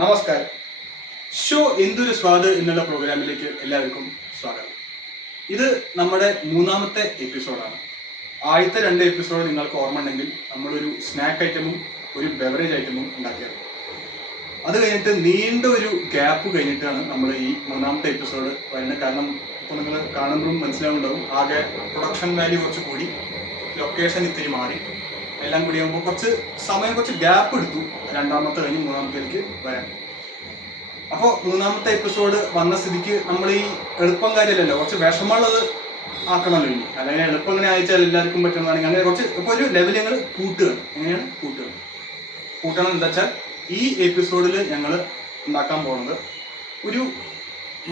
നമസ്കാരം. ഷോ എന്തൊരു സ്വാദ് എന്നുള്ള പ്രോഗ്രാമിലേക്ക് എല്ലാവർക്കും സ്വാഗതം. ഇത് നമ്മുടെ മൂന്നാമത്തെ എപ്പിസോഡാണ്. ആദ്യത്തെ 2 എപ്പിസോഡ് നിങ്ങൾക്ക് ഓർമ്മ ഉണ്ടെങ്കിൽ നമ്മളൊരു സ്നാക്ക് ഐറ്റമും ഒരു ബെവറേജ് ഐറ്റമും ഉണ്ടാക്കിയത്. അത് കഴിഞ്ഞിട്ട് നീണ്ട ഒരു ഗ്യാപ്പ് കഴിഞ്ഞിട്ടാണ് നമ്മൾ ഈ മൂന്നാമത്തെ എപ്പിസോഡ് വരുന്നത്. കാരണം ഇപ്പോൾ നിങ്ങൾ കാണുമ്പോഴും മനസ്സിലാവുന്നുണ്ടാവും, ആകെ പ്രൊഡക്ഷൻ വാല്യൂ കുറച്ച് കൂടി, ലൊക്കേഷൻ ഇത്തിരി മാറി, എല്ലാം കൂടി ആകുമ്പോൾ കുറച്ച് ഗ്യാപ്പ് എടുത്തു രണ്ടാമത്തെ കഴിഞ്ഞ് മൂന്നാമത്തേക്ക് വരാൻ. അപ്പോൾ മൂന്നാമത്തെ എപ്പിസോഡ് വന്ന സ്ഥിതിക്ക് നമ്മൾ ഈ എളുപ്പം കാര്യമല്ലല്ലോ, കുറച്ച് വിഷമമുള്ളത് ആക്കണമല്ലോ ഇനി. അല്ലെങ്കിൽ എളുപ്പം എങ്ങനെ അയച്ചാൽ എല്ലാവർക്കും പറ്റുന്നതാണെങ്കിൽ അങ്ങനെ കുറച്ച് ഇപ്പോൾ ഒരു ലെവൽ ഞങ്ങൾ കൂട്ടുകയാണ്. എങ്ങനെയാണ് കൂട്ടണം എന്താ വെച്ചാൽ, ഈ എപ്പിസോഡിൽ ഞങ്ങൾ ഉണ്ടാക്കാൻ പോകുന്നത് ഒരു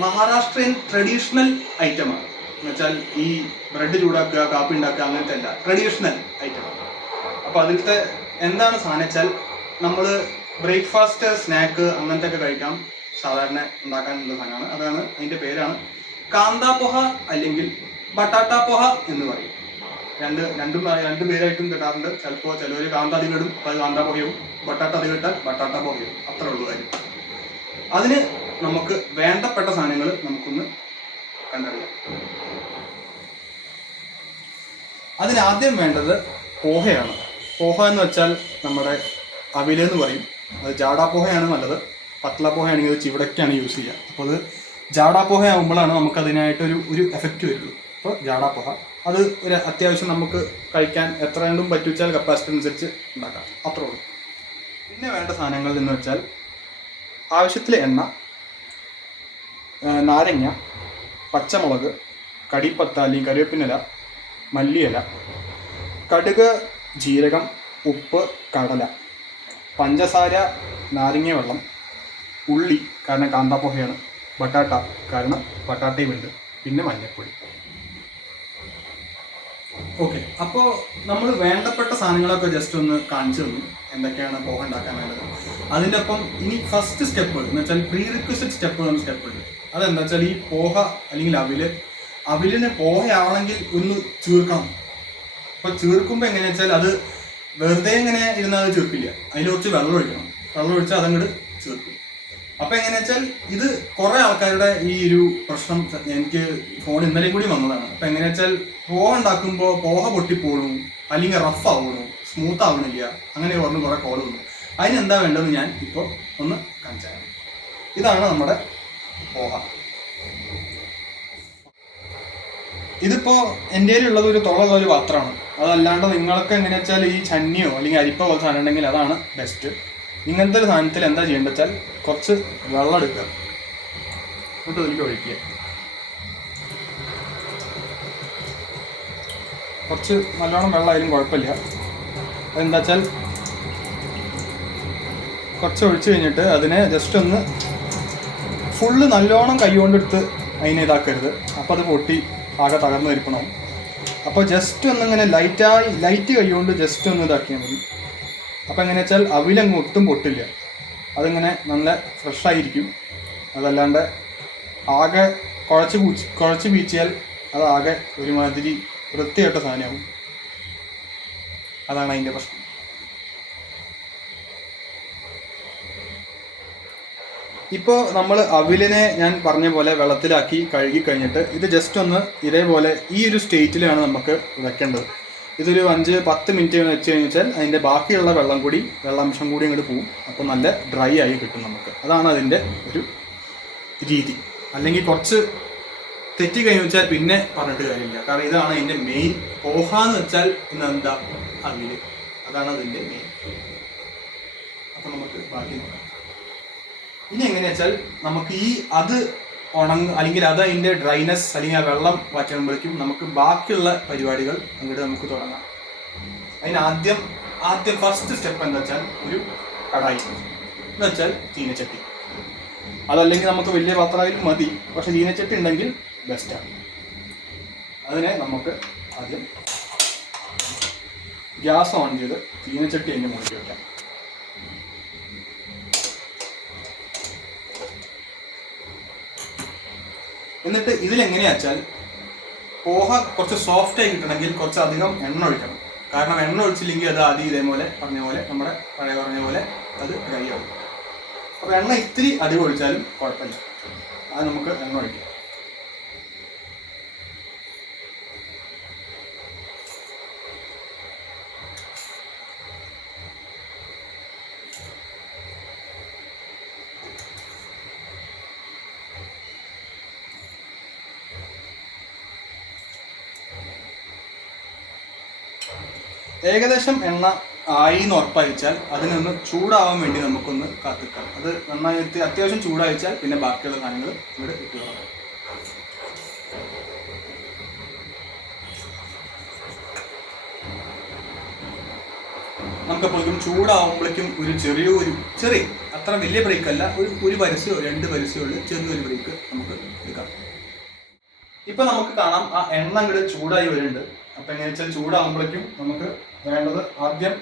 മഹാരാഷ്ട്രീയൻ ട്രഡീഷണൽ ഐറ്റമാണ്. എന്നുവെച്ചാൽ ഈ ബ്രെഡ് ചൂടാക്കുക, കാപ്പി ഉണ്ടാക്കുക, അങ്ങനത്തെ അല്ല, ട്രഡീഷണൽ ഐറ്റമാണ്. അപ്പോൾ അതിലത്തെ എന്താണ് സാധനം വെച്ചാൽ, നമ്മൾ ബ്രേക്ക്ഫാസ്റ്റ്, സ്നാക്ക് അങ്ങനത്തെ ഒക്കെ കഴിക്കാം സാധാരണ ഉണ്ടാക്കാനുള്ള സാധനമാണ്. അതാണ് അതിൻ്റെ പേരാണ് കാന്താ പോഹ അല്ലെങ്കിൽ ബട്ടാട്ട പോഹ എന്ന് പറയും. രണ്ട് പേരായിട്ടും കിട്ടാറുണ്ട്. ചിലപ്പോൾ ചിലവർ കാന്ത അധികം ഇടും, അത് കാന്താ പോഹയും, ബട്ടാട്ട അധികം ഇട്ടാൽ ബട്ടാട്ട പോഹയും. അത്രേ ഉള്ളൂ കാര്യം. അതിന് നമുക്ക് വേണ്ടപ്പെട്ട സാധനങ്ങൾ നമുക്കൊന്ന് കണ്ടറിയാം. അതിനാദ്യം വേണ്ടത് പോഹയാണ്. പോഹ എന്ന് വെച്ചാൽ നമ്മുടെ അവിലെന്ന് പറയും. അത് ജാഡാ പോഹയാണ് നല്ലത്. പത്ല പോഹയാണെങ്കിൽ അത് ചിവിടയ്ക്കാണ് യൂസ് ചെയ്യുക. അപ്പോൾ അത് ജാഡാ പോഹ ആകുമ്പോഴാണ് നമുക്ക് അതിനായിട്ടൊരു എഫക്റ്റ് വരുള്ളൂ. അപ്പോൾ ജാഡാ പോഹ അത് ഒരു അത്യാവശ്യം നമുക്ക് കഴിക്കാൻ എത്ര കണ്ടും പറ്റുവെച്ചാൽ കപ്പാസിറ്റി അനുസരിച്ച് ഉണ്ടാക്കാം, അത്രേ ഉള്ളൂ. പിന്നെ വേണ്ട സാധനങ്ങൾ എന്ന് വെച്ചാൽ ആവശ്യത്തിൽ എണ്ണ, നാരങ്ങ, പച്ചമുളക്, കടിപ്പത്ത അല്ലെങ്കിൽ കറിവേപ്പിനില, മല്ലിയില, കടുക്, ജീരകം, ഉപ്പ്, കടല, പഞ്ചസാര, നാരങ്ങ വെള്ളം, ഉള്ളി കാരണം കാന്താപ്പോഹയാണ്, ബട്ടാട്ട കാരണം ബട്ടാട്ടയും ഉണ്ട്, പിന്നെ മഞ്ഞൾപ്പൊടി. ഓക്കെ, അപ്പോൾ നമ്മൾ വേണ്ടപ്പെട്ട സാധനങ്ങളൊക്കെ ജസ്റ്റ് ഒന്ന് കാണിച്ചു തന്നു, എന്തൊക്കെയാണ് പോഹ ഉണ്ടാക്കാൻ വേണ്ടത്. അതിൻ്റെ ഒപ്പം ഇനി ഫസ്റ്റ് സ്റ്റെപ്പ് എന്ന് വെച്ചാൽ പ്രീ റിക്വസിറ്റ് സ്റ്റെപ്പ് എന്ന സ്റ്റെപ്പ് ഉണ്ട്. അതെന്താ വെച്ചാൽ ഈ പോഹ അല്ലെങ്കിൽ അവിലിന് പോഹയാവണമെങ്കിൽ ഒന്ന് ചീർക്കണം. അപ്പോൾ ചീർക്കുമ്പോൾ എങ്ങനെയാ വെച്ചാൽ, അത് വെറുതെ എങ്ങനെ ഇരുന്നാൽ അത് ചീർക്കില്ല, അതിൽ കുറച്ച് വെള്ളം ഒഴിക്കണം. വെള്ളം ഒഴിച്ചാൽ അതങ്ങോട്ട് ചീർക്കും. അപ്പോൾ എങ്ങനെയാ വെച്ചാൽ, ഇത് കുറേ ആൾക്കാരുടെ ഈ ഒരു പ്രശ്നം എനിക്ക് ഫോൺ ഇന്നലെയും കൂടി വന്നതാണ്. അപ്പോൾ എങ്ങനെയാ വെച്ചാൽ, പോഹ ഉണ്ടാക്കുമ്പോൾ പോഹ പൊട്ടിപ്പോണു, അല്ലെങ്കിൽ റഫ് ആവണു, സ്മൂത്ത് ആവണില്ല, അങ്ങനെ പറഞ്ഞ് കുറേ കോൾ വന്നു. അതിനെന്താ വേണ്ടതെന്ന് ഞാൻ ഇപ്പോൾ ഒന്ന് കാണിച്ചു തരാം. ഇതാണ് നമ്മുടെ പോഹ. ഇതിപ്പോൾ എൻ്റെ കയ്യിലുള്ളത് ഒരു തുളയുള്ള ഒരു പാത്രമാണ്. അതല്ലാണ്ട് നിങ്ങൾക്ക് എങ്ങനെയാ വെച്ചാൽ ഈ ചന്നിയോ അല്ലെങ്കിൽ അരിപ്പ പോലെ സാധനം ഉണ്ടെങ്കിൽ അതാണ് ബെസ്റ്റ്. ഇങ്ങനത്തെ ഒരു സാധനത്തിൽ എന്താ ചെയ്യേണ്ടത് വെച്ചാൽ, കുറച്ച് വെള്ളം എടുക്കുക, എന്നിട്ട് അതിലേക്ക് ഒഴിക്കുക. കുറച്ച് നല്ലോണം വെള്ളമായാലും കുഴപ്പമില്ല. അതെന്താ വെച്ചാൽ, കുറച്ച് ഒഴിച്ച് കഴിഞ്ഞിട്ട് അതിനെ ജസ്റ്റ് ഒന്ന് ഫുള്ള് നല്ലോണം കൈ കൊണ്ടെടുത്ത് അതിനെ ഇതാക്കരുത്. അപ്പോൾ അത് പൊട്ടി ആകെ തകർന്ന് വരിക്കണം. അപ്പോൾ ജസ്റ്റ് ഒന്നിങ്ങനെ ലൈറ്റ് കൈ കൊണ്ട് ജസ്റ്റ് ഒന്ന് ഇതാക്കിയാൽ മതി. അപ്പോൾ എങ്ങനെയാ വെച്ചാൽ അവിലങ്ങ് ഒട്ടും പൊട്ടില്ല, അതിങ്ങനെ നല്ല ഫ്രഷായിരിക്കും. അതല്ലാണ്ട് ആകെ കുഴച്ച് വീഴ്ചയാൽ അത് ആകെ ഒരുമാതിരി വൃത്തികെട്ട സാധനമാവും. അതാണ് അതിൻ്റെ പ്രശ്നം. ഇപ്പോൾ നമ്മൾ അവിലിനെ ഞാൻ പറഞ്ഞ പോലെ വെള്ളത്തിലാക്കി കഴുകി കഴിഞ്ഞിട്ട് ഇത് ജസ്റ്റ് ഒന്ന് ഇതേപോലെ ഈ ഒരു സ്റ്റേറ്റിലാണ് നമുക്ക് വെക്കേണ്ടത്. ഇതൊരു 5-10 മിനിറ്റ് വെച്ച് കഴിഞ്ഞാൽ അതിൻ്റെ ബാക്കിയുള്ള വെള്ളാംശം കൂടി അങ്ങോട്ട് പോവും. അപ്പോൾ നല്ല ഡ്രൈ ആയി കിട്ടും നമുക്ക്. അതാണ് അതിൻ്റെ ഒരു രീതി. അല്ലെങ്കിൽ കുറച്ച് തെറ്റി കഴിഞ്ഞു വെച്ചാൽ പിന്നെ പറഞ്ഞിട്ട് കാര്യമില്ല. കാരണം ഇതാണ് അതിൻ്റെ മെയിൻ. പോഹ എന്ന് വെച്ചാൽ ഇന്നെന്താ അവില്, അതാണ് അതിൻ്റെ മെയിൻ. അപ്പോൾ നമുക്ക് ബാക്കി നോക്കാം. ഇനി എങ്ങനെയാ വെച്ചാൽ, നമുക്ക് അത് അല്ലെങ്കിൽ അത് അതിൻ്റെ ഡ്രൈനെസ് അല്ലെങ്കിൽ ആ വെള്ളം വാറ്റുമ്പോഴേക്കും നമുക്ക് ബാക്കിയുള്ള പരിപാടികൾ അങ്ങോട്ട് നമുക്ക് തുടങ്ങാം. അതിന് ആദ്യം ഫസ്റ്റ് സ്റ്റെപ്പ് എന്താ വെച്ചാൽ, ഒരു കടായി എന്ന് വെച്ചാൽ ചീനച്ചട്ടി. അതല്ലെങ്കിൽ നമുക്ക് വലിയ പാത്രമായാലും മതി, പക്ഷെ ചീനച്ചട്ടി ഉണ്ടെങ്കിൽ ബെസ്റ്റാണ്. അതിനെ നമുക്ക് ആദ്യം ഗ്യാസ് ഓൺ ചെയ്ത് ചീനച്ചട്ടി അതിൻ്റെ മുകളിൽ വയ്ക്കാം. എന്നിട്ട് ഇതിലെങ്ങനെയാ വെച്ചാൽ, പോഹ കുറച്ച് സോഫ്റ്റായി കിട്ടണമെങ്കിൽ കുറച്ചധികം എണ്ണ ഒഴിക്കണം. കാരണം എണ്ണ ഒഴിച്ചില്ലെങ്കിൽ അത് ആദ്യം ഇതേപോലെ പറഞ്ഞ പോലെ അത് ഡ്രൈ ആവും. അപ്പോൾ എണ്ണ ഇത്തിരി അധികം ഒഴിച്ചാലും കുഴപ്പമില്ല, അത് നമുക്ക് എണ്ണ ഒഴിക്കാം. ഏകദേശം എണ്ണ ആയി എന്ന് ഉറപ്പായിച്ചാൽ അതിനൊന്ന് ചൂടാവാൻ വേണ്ടി നമുക്കൊന്ന് കാത്തിക്കാം. അത് നന്നായി അത്യാവശ്യം ചൂടായിച്ചാൽ പിന്നെ ബാക്കിയുള്ള സാധനങ്ങൾ ഇവിടെ ഇട്ട് കളയാം. നമുക്കപ്പോഴേക്കും ചൂടാവുമ്പോഴേക്കും ഒരു ചെറിയ അത്ര വലിയ ബ്രേക്ക് അല്ല, ഒരു പരസ്യമോ 2 പരസ്യമോ ഉള്ള ചെറിയൊരു ബ്രേക്ക് നമുക്ക് എടുക്കാം. ഇപ്പൊ നമുക്ക് കാണാം ആ എണ്ണ ഇങ്ങോട്ട് ചൂടായി വരുന്നുണ്ട്. അപ്പൊ എങ്ങനെ വെച്ചാൽ ചൂടാകുമ്പോഴേക്കും നമുക്ക് വേണ്ടത് ആദ്യം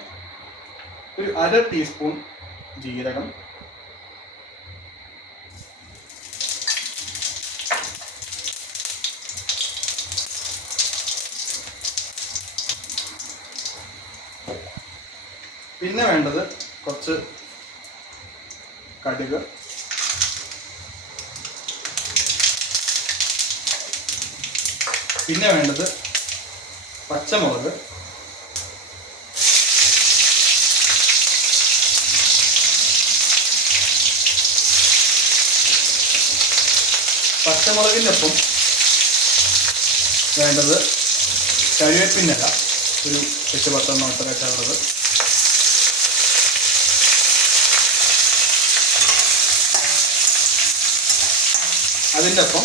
ഒരു 1/2 ടീസ്പൂൺ ജീരകം, പിന്നെ വേണ്ടത് കുറച്ച് കടുക്, പിന്നെ വേണ്ടത് പച്ചമുളക്, പച്ചമുളകിൻ്റെ ഒപ്പം വേണ്ടത് കറിവേപ്പിൻ്റെ ഇല, ഒരു 8-10 ഒട്ടൊക്കെ ഉള്ളത്, അതിൻ്റെ ഒപ്പം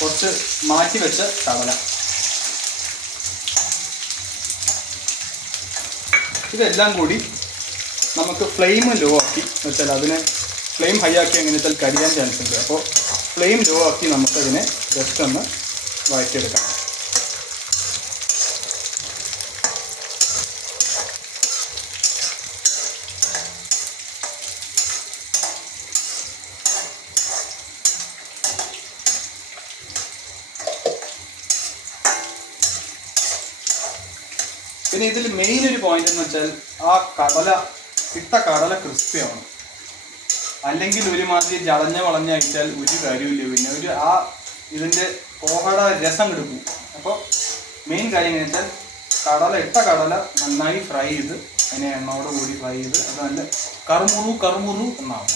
കുറച്ച് മാറ്റി വെച്ച കടല. ഇതെല്ലാം കൂടി നമുക്ക് ഫ്ലെയിം ലോ ആക്കി വെച്ചാൽ അതിനെ ഫ്ലെയിം ഹൈ ആക്കി എങ്ങനെ വെച്ചാൽ കരിയാൻ ചാൻസ് ഉണ്ട്. അപ്പോൾ ഫ്ലെയിം ലോ ആക്കി നമുക്കതിനെ ജസ്റ്റ് ഒന്ന് വഴറ്റിയെടുക്കാം. പിന്നെ ഇതിൽ മെയിൻ ഒരു പോയിന്റ് എന്ന് വെച്ചാൽ ആ കടല ക്രിസ്പി ആവണം. അല്ലെങ്കിൽ ഒരുമാതിരി ജളഞ്ഞ വളഞ്ഞ അയച്ചാൽ ഒരു കാര്യമില്ല. പിന്നെ ഇതിൻ്റെ പോഹയുടെ രസം എടുക്കും. അപ്പോൾ മെയിൻ കാര്യം എങ്ങനെ വെച്ചാൽ കടല നന്നായി ഫ്രൈ ചെയ്ത് അതിനെ എണ്ണയോട് കൂടി ഫ്രൈ ചെയ്ത് അത് നല്ല കറുമുറു എന്നാവും.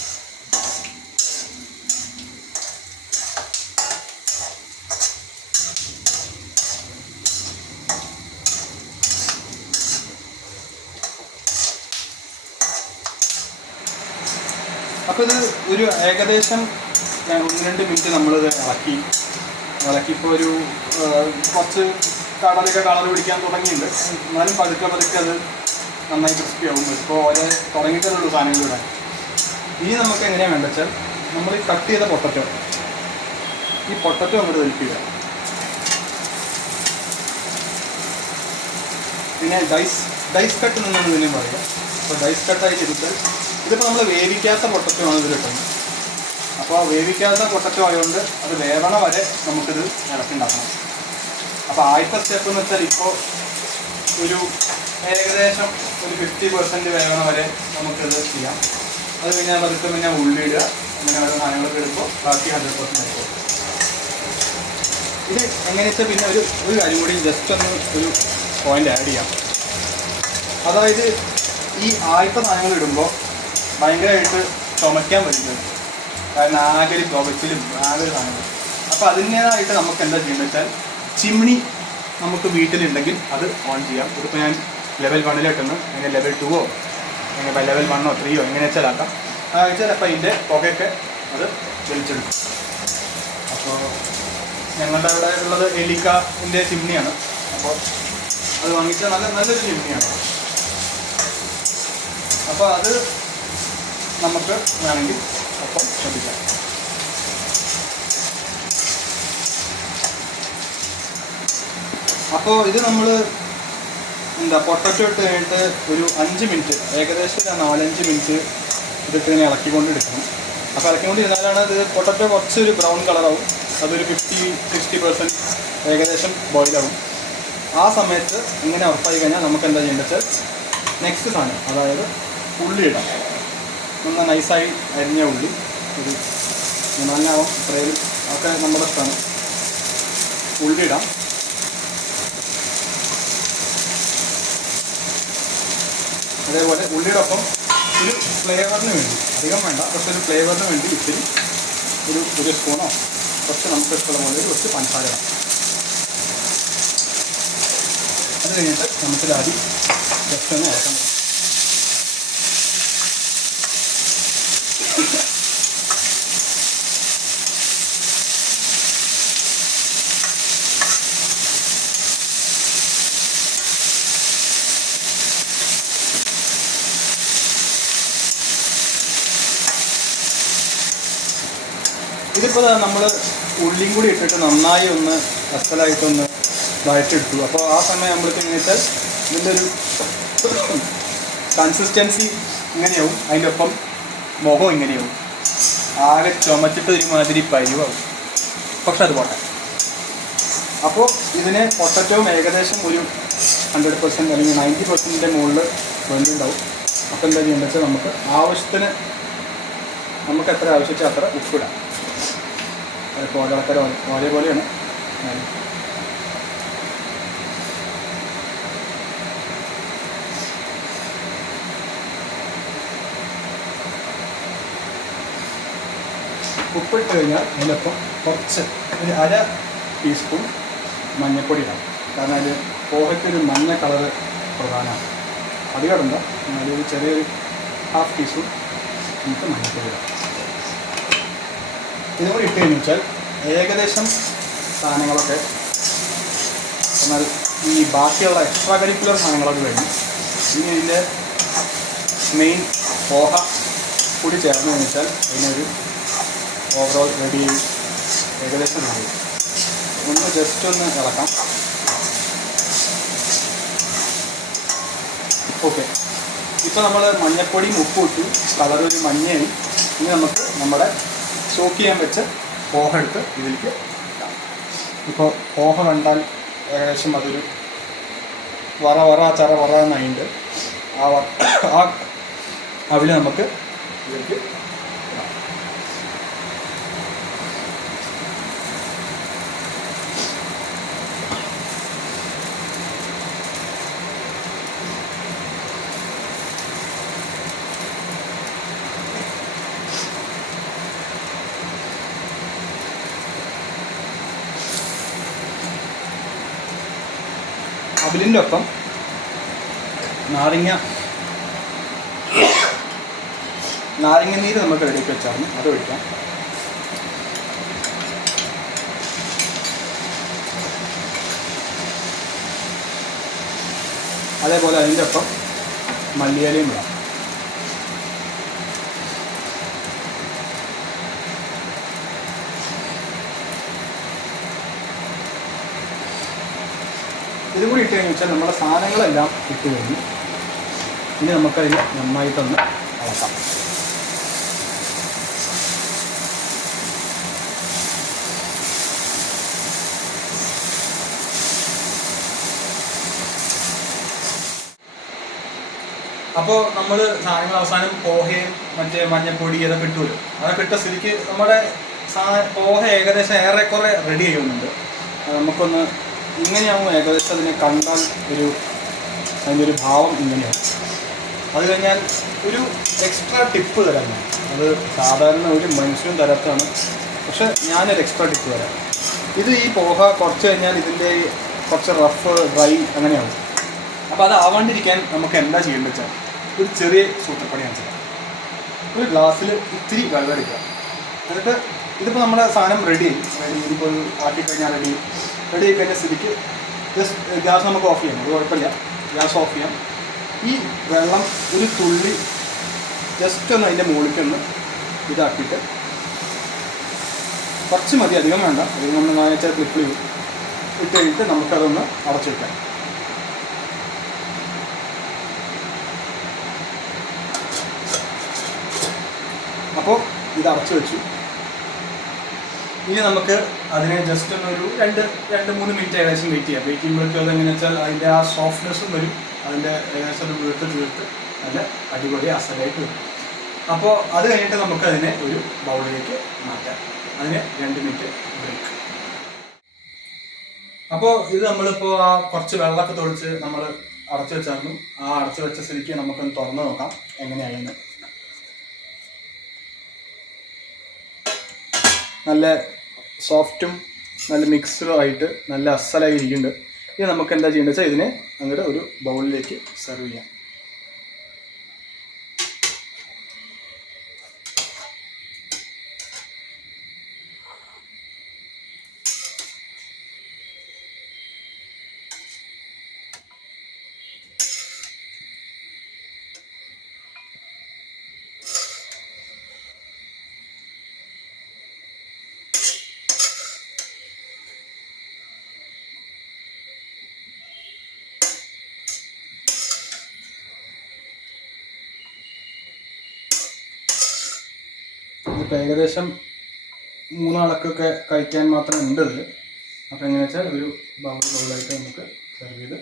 അപ്പോൾ ഇത് ഒരു ഏകദേശം 1-2 മിനിറ്റ് നമ്മളിത് ഇളക്കിപ്പോൾ ഒരു കുറച്ച് കടലൊക്കെ കളർ പിടിക്കാൻ തുടങ്ങിയിട്ടുണ്ട്. എന്നാലും പതുക്കെ അത് നന്നായി ക്രിസ്പി ആവും. ഇപ്പോൾ ഓരോ തുടങ്ങിയിട്ടുള്ളൂ സാധനങ്ങളിവിടെ. ഇനി നമുക്ക് എങ്ങനെയാണ് വേണ്ടത് വെച്ചാൽ നമ്മൾ ഈ കട്ട് ചെയ്ത പൊട്ടറ്റോ അങ്ങോട്ട് വലിക്കുക. പിന്നെ ഡൈസ് കട്ട് എന്നാണ് ഇതിനെ പറയുക. അപ്പോൾ ഡൈസ് കട്ടായി ചെയ്തിട്ടാൽ ഇതിപ്പോൾ നമ്മൾ വേവിക്കാത്ത പൊട്ടറ്റോ ആണ് ഇതിൽ കിട്ടുന്നത്. അപ്പോൾ വേവിക്കാത്ത പൊട്ടറ്റോ ആയതുകൊണ്ട് അത് വേവണ വരെ നമുക്കിത് ഇളക്കിണ്ടാക്കണം. അപ്പോൾ ആദ്യത്തെ സ്റ്റെപ്പ് എന്ന് വെച്ചാൽ ഇപ്പോൾ ഒരു ഏകദേശം ഒരു 50% വേവണ വരെ നമുക്കിത് ചെയ്യാം. അത് കഴിഞ്ഞാൽ പതുക്കെ പിന്നെ ഉള്ളി ഇടുക, അങ്ങനെ ഓരോ സാധനങ്ങളൊക്കെ ഇടുമ്പോൾ ബാക്കി 100% എടുക്കും. ഇത് എങ്ങനെ വെച്ചാൽ പിന്നെ ഒരു കാര്യം കൂടി ജസ്റ്റ് ഒന്ന് ഒരു പോയിന്റ് ആഡ് ചെയ്യാം. അതായത് ഈ ആദ്യത്തെ സാധനങ്ങൾ ഇടുമ്പോൾ ഭയങ്കരമായിട്ട് ചുമയ്ക്കാൻ പറ്റുന്നത്, കാരണം ആകെ പുകച്ചിലും ആകെ സാധനങ്ങൾ. അപ്പോൾ അതിൻ്റേതായിട്ട് നമുക്ക് എന്താ ചെയ്യുന്നത് വെച്ചാൽ ചിമ്മിണി നമുക്ക് വീട്ടിലുണ്ടെങ്കിൽ അത് ഓൺ ചെയ്യാം. ഇതിപ്പോൾ ഞാൻ ലെവൽ 1 ഇട്ടുന്നു, അങ്ങനെ ലെവൽ 2 അങ്ങനെ ലെവൽ 1 3 എങ്ങനെ വെച്ചാൽ ആക്കാം. വെച്ചാൽ അപ്പോൾ അതിൻ്റെ പുകയൊക്കെ അത് വലിച്ചെടുക്കും. അപ്പോൾ ഞങ്ങളുടെ അവിടെ ഉള്ളത് എലിക്കാൻ്റെ ചിമ്മിണിയാണ്. അപ്പോൾ അത് വാങ്ങിച്ചാൽ നല്ലൊരു ചിമ്മിണിയാണ്. അപ്പോൾ അത് നമുക്ക് വേണമെങ്കിൽ ഒപ്പം ശ്രദ്ധിക്കാം. അപ്പോൾ ഇത് നമ്മൾ പൊട്ടറ്റോ ഇട്ട് കഴിഞ്ഞിട്ട് ഒരു 5 മിനിറ്റ്, ഏകദേശം 4-5 മിനിറ്റ് ഇതിട്ട് ഇങ്ങനെ ഇളക്കിക്കൊണ്ടിരിക്കണം. അപ്പോൾ ഇളക്കിക്കൊണ്ടിരുന്നാലാണ് ഇത് പൊട്ടറ്റോ കുറച്ചൊരു ബ്രൗൺ കളറാവും. അതൊരു 50-60% ഏകദേശം ബോയിലാവും. ആ സമയത്ത് ഇങ്ങനെ ഉറപ്പായി കഴിഞ്ഞാൽ നമുക്ക് എന്താ ചെയ്യേണ്ടത് വെച്ചാൽ നെക്സ്റ്റ് സാധനം, അതായത് ഉള്ളി ഇടാം. ഒന്ന് നൈസായി അരിഞ്ഞ ഉള്ളി ഒരു 4 ഇത്രയും ഒക്കെ നമ്മുടെ ഇഷ്ടമാണ്. ഉള്ളി ഇടാം. അതേപോലെ ഉള്ളിയുടെ ഒപ്പം ഒരു ഫ്ലേവറിന് വേണ്ടി, അധികം വേണ്ട, പക്ഷെ ഒരു ഫ്ലേവറിന് വേണ്ടി ഇത്തിരി ഒരു സ്പൂണോ കുറച്ച് നമുക്ക് ഇഷ്ടമുള്ള പോലെ കുറച്ച് പഞ്ചസാര ഇടാം. അത് കഴിഞ്ഞിട്ട് നമുക്കിത് അരി ജസ്റ്റ് ഒന്ന് ഇറക്കാൻ പറ്റും. ഇതിപ്പോൾ നമ്മൾ ഉള്ളിയും കൂടി ഇട്ടിട്ട് നന്നായി ഒന്ന് അസലായിട്ടൊന്ന് വഴറ്റെടുത്തു. അപ്പോൾ ആ സമയം നമ്മൾക്ക് എങ്ങനെ വെച്ചാൽ ഇതിൻ്റെ ഒരു കൺസിസ്റ്റൻസി ഇങ്ങനെയാവും, അതിൻ്റെ ഒപ്പം മുഖം ഇങ്ങനെയാവും, ആകെ ചുമച്ചിട്ട് ഒരുമാതിരി പരിവാവും. പക്ഷെ അത് പോട്ടെ. അപ്പോൾ ഇതിന് പൊട്ടറ്റവും ഏകദേശം ഒരു 100% അല്ലെങ്കിൽ 90% മുകളിൽ വെന്തുണ്ടാവും. അപ്പോൾ എന്താ ചെയ്യേണ്ടത് വെച്ചാൽ നമുക്ക് ആവശ്യത്തിന് നമുക്ക് എത്ര ആവശ്യമിച്ചാൽ അത്ര ഉപ്പിടാം. അത് കോലക്കര ഒരേപോലെയാണ്. ഉപ്പിട്ട് കഴിഞ്ഞാൽ അതിനൊപ്പം കുറച്ച് ഒരു 1/2 ടീസ്പൂൺ മഞ്ഞൾപ്പൊടി ഇടാം. കാരണം അതിൽ പോഹയ്ക്കൊരു മഞ്ഞ കളറ് പ്രധാനമാണ്. അധികം ഇടണ്ട, ഒരു ചെറിയൊരു 1/2 ടീസ്പൂൺ നമുക്ക് മഞ്ഞൾപ്പൊടി ഇടാം. ഇതും കൂടി ഇട്ട് കഴിഞ്ഞു വെച്ചാൽ ഏകദേശം സാധനങ്ങളൊക്കെ, എന്നാൽ ഈ ബാക്കിയുള്ള എക്സ്ട്രാ കരിക്കുലർ സാധനങ്ങളൊക്കെ കഴിഞ്ഞു. ഇനി ഇതിൻ്റെ മെയിൻ പോഹ കൂടി ചേർന്ന് കഴിഞ്ഞാൽ അതിനൊരു ഓവറോൾ റെഡി ഏകദേശം റെഡി. ഒന്ന് ജസ്റ്റ് ഒന്ന് ഇളക്കാം. ഓക്കെ, ഇപ്പോൾ നമ്മൾ മഞ്ഞൾപ്പൊടിയും ഉപ്പും ഇട്ടു, കളറൊരു മഞ്ഞയും. ഇനി നമുക്ക് നമ്മുടെ സോക്ക് ചെയ്യാൻ വെച്ച് പോഹ എടുത്ത് ഇതിലേക്ക് ഇടാം. ഇപ്പോൾ പോഹ കണ്ടാൽ ഏകദേശം അതൊരു ചറ എന്നായിട്ടുണ്ട്. ആ അവില് നമുക്ക് ഇതിലേക്ക് ഇടാം. അവിലിൻ്റെ ഒപ്പം നാരങ്ങ നീര് നമുക്ക് റെഡിയാക്കി വെച്ചാണ്, അത് ഒഴിക്കാം. അതേപോലെ അതിൻ്റെ ഒപ്പം മല്ലിയിലയും ഇടാം. ഇതും കൂടി ഇട്ട് കഴിഞ്ഞാൽ നമ്മുടെ സാധനങ്ങളെല്ലാം ഇട്ട് കഴിഞ്ഞു. ഇനി നമുക്കതിൽ നന്നായിട്ടൊന്ന് ഇളക്കാം. അപ്പോൾ നമ്മൾ സാധനങ്ങൾ അവസാനം പോഹയും മറ്റേ മഞ്ഞപ്പൊടി അതൊക്കെ ഇട്ടുമല്ലോ. അതൊക്കെ ഇട്ട സ്ഥിതിക്ക് നമ്മുടെ പോഹ ഏകദേശം ഏറെക്കുറെ റെഡി ചെയ്യുന്നുണ്ട്. നമുക്കൊന്ന് ഇങ്ങനെയാവും ഏകദേശം അതിനെ കണ്ടാൽ അതിൻ്റെ ഒരു ഭാവം ഇങ്ങനെയാണ്. അത് കഴിഞ്ഞാൽ ഒരു എക്സ്ട്രാ ടിപ്പ് തരാം ഞാൻ. അത് സാധാരണ ഒരു മനുഷ്യനും തരാത്തതാണ്, പക്ഷെ ഞാനൊരു എക്സ്ട്രാ ടിപ്പ് തരാം. ഈ പോഹ കുറച്ച് കഴിഞ്ഞാൽ ഇതിൻ്റെ കുറച്ച് റഫ് ഡ്രൈ അങ്ങനെയാവും. അപ്പോൾ അത് ആവാണ്ടിരിക്കാൻ നമുക്ക് എന്താ ചെയ്യേണ്ടത് വെച്ചാൽ ഒരു ചെറിയ സൂത്രപ്പണി ചെയ്യാം. ഒരു ഗ്ലാസ്സിൽ ഇത്തിരി വെള്ളം എടുക്കുക. എന്നിട്ട് ഇതിപ്പോൾ നമ്മുടെ സാധനം റെഡി ഇതിപ്പോൾ ആക്കിക്കഴിഞ്ഞാൽ റെഡി ആയി കഴിഞ്ഞ സ്ഥിതിക്ക് ജസ്റ്റ് ഗ്യാസ് നമുക്ക് ഓഫ് ചെയ്യാം. അത് കുഴപ്പമില്ല, ഗ്യാസ് ഓഫ് ചെയ്യാം. ഈ വെള്ളം ഒരു തുള്ളി ജസ്റ്റ് ഒന്ന് അതിൻ്റെ മുകളിലേക്കൊന്ന് ഇതാക്കിയിട്ട്, കുറച്ച് മതി, അധികം വേണ്ട, അധികം നമ്മൾ വാങ്ങിച്ചാൽ ക്ലിപ്പ് ചെയ്യും. ഇട്ട് കഴിഞ്ഞിട്ട് നമുക്കതൊന്ന് അടച്ചു വയ്ക്കാം. അപ്പോൾ ഇത് അടച്ചു വെച്ചു. ഇനി നമുക്ക് അതിനെ ജസ്റ്റ് ഒന്നൊരു 2-3 മിനിറ്റ് ഏകദേശം വെയിറ്റ് ചെയ്യാം. വെയിറ്റ് ചെയ്യുമ്പോഴേക്കും അതെങ്ങനെയാ വെച്ചാൽ അതിൻ്റെ ആ സോഫ്റ്റ്നെസ്സും വരും. അതിൻ്റെ ഏകദേശം ഒരു വീർത്ത് നല്ല അടിപൊളി അസലായിട്ട് വരും. അപ്പോൾ അത് കഴിഞ്ഞിട്ട് നമുക്ക് അതിനെ ഒരു ബൗളിലേക്ക് മാറ്റാം. അതിന് 2 മിനിറ്റ് ബ്രേക്ക്. അപ്പോൾ ഇത് നമ്മളിപ്പോൾ ആ കുറച്ച് വെള്ളമൊക്കെ തൊളിച്ച് നമ്മൾ അടച്ചു വെച്ചായിരുന്നു. ആ അടച്ചു വെച്ച സ്ഥിതിക്ക് നമുക്കൊന്ന് തുറന്ന് നോക്കാം എങ്ങനെയായിരുന്നു. നല്ല സോഫ്റ്റും നല്ല മിക്സ്ഡും ആയിട്ട് നല്ല അസലായി ഇരിക്കുന്നുണ്ട്. ഇത് നമുക്ക് എന്താ ചെയ്യേണ്ടത് വെച്ചാൽ ഇതിനെ അങ്ങോട്ട് ഒരു ബൗളിലേക്ക് സെർവ് ചെയ്യാം. ഇതിപ്പോൾ ഏകദേശം 3 ആൾക്കൊക്കെ കഴിക്കാൻ മാത്രം ഉണ്ട് ഇത്. അപ്പോൾ എങ്ങനെയാ വെച്ചാൽ ഒരു ബൗളായിട്ട് നമുക്ക് സെർവ് ചെയ്ത്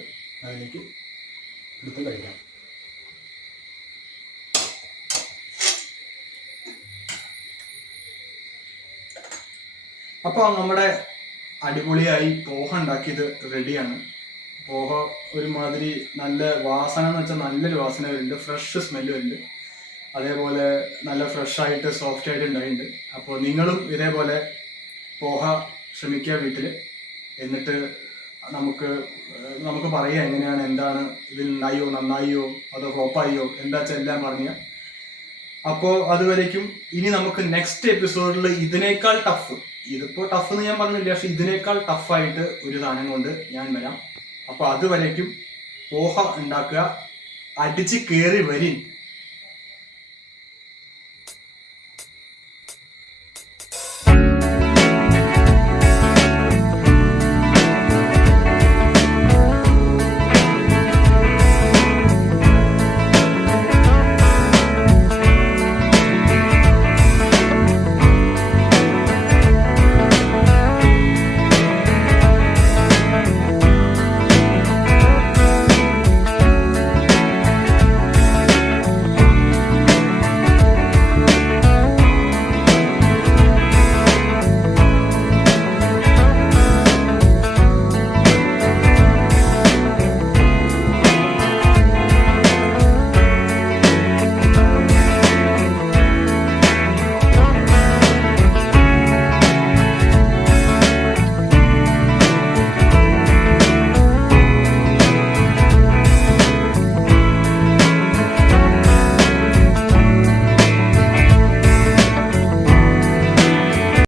അതിലേക്ക് എടുത്ത് കഴിക്കാം. അപ്പോൾ നമ്മുടെ അടിപൊളിയായി പോഹ ഉണ്ടാക്കിയത് റെഡിയാണ്. പോഹ ഒരുമാതിരി നല്ല വാസന എന്ന് വെച്ചാൽ നല്ലൊരു വാസന വരുന്നുണ്ട്, ഫ്രഷ് സ്മെല്ല് വരുന്നുണ്ട്. അതേപോലെ നല്ല ഫ്രഷായിട്ട് സോഫ്റ്റ് ആയിട്ട് ഉണ്ടായിട്ടുണ്ട്. അപ്പോൾ നിങ്ങളും ഇതേപോലെ പോഹ ശ്രമിക്കുക വീട്ടിൽ. എന്നിട്ട് നമുക്ക് പറയാം എങ്ങനെയാണ്, എന്താണ് ഇതിൽ ഉണ്ടായോ, നന്നായോ അതോ ഫ്ലോപ്പായോ എന്താ വെച്ചാൽ എല്ലാം പറഞ്ഞ. അപ്പോൾ അതുവരേക്കും ഇനി നമുക്ക് നെക്സ്റ്റ് എപ്പിസോഡിൽ ഇതിനേക്കാൾ ടഫ്, ഇതിപ്പോൾ ടഫ് എന്ന് ഞാൻ പറഞ്ഞില്ല, പക്ഷെ ഇതിനേക്കാൾ ടഫായിട്ട് ഒരു സാധനം കൊണ്ട് ഞാൻ വരാം. അപ്പോൾ അതുവരേക്കും പോഹ ഉണ്ടാക്കുക, അടിച്ച് കയറി വരിൻ.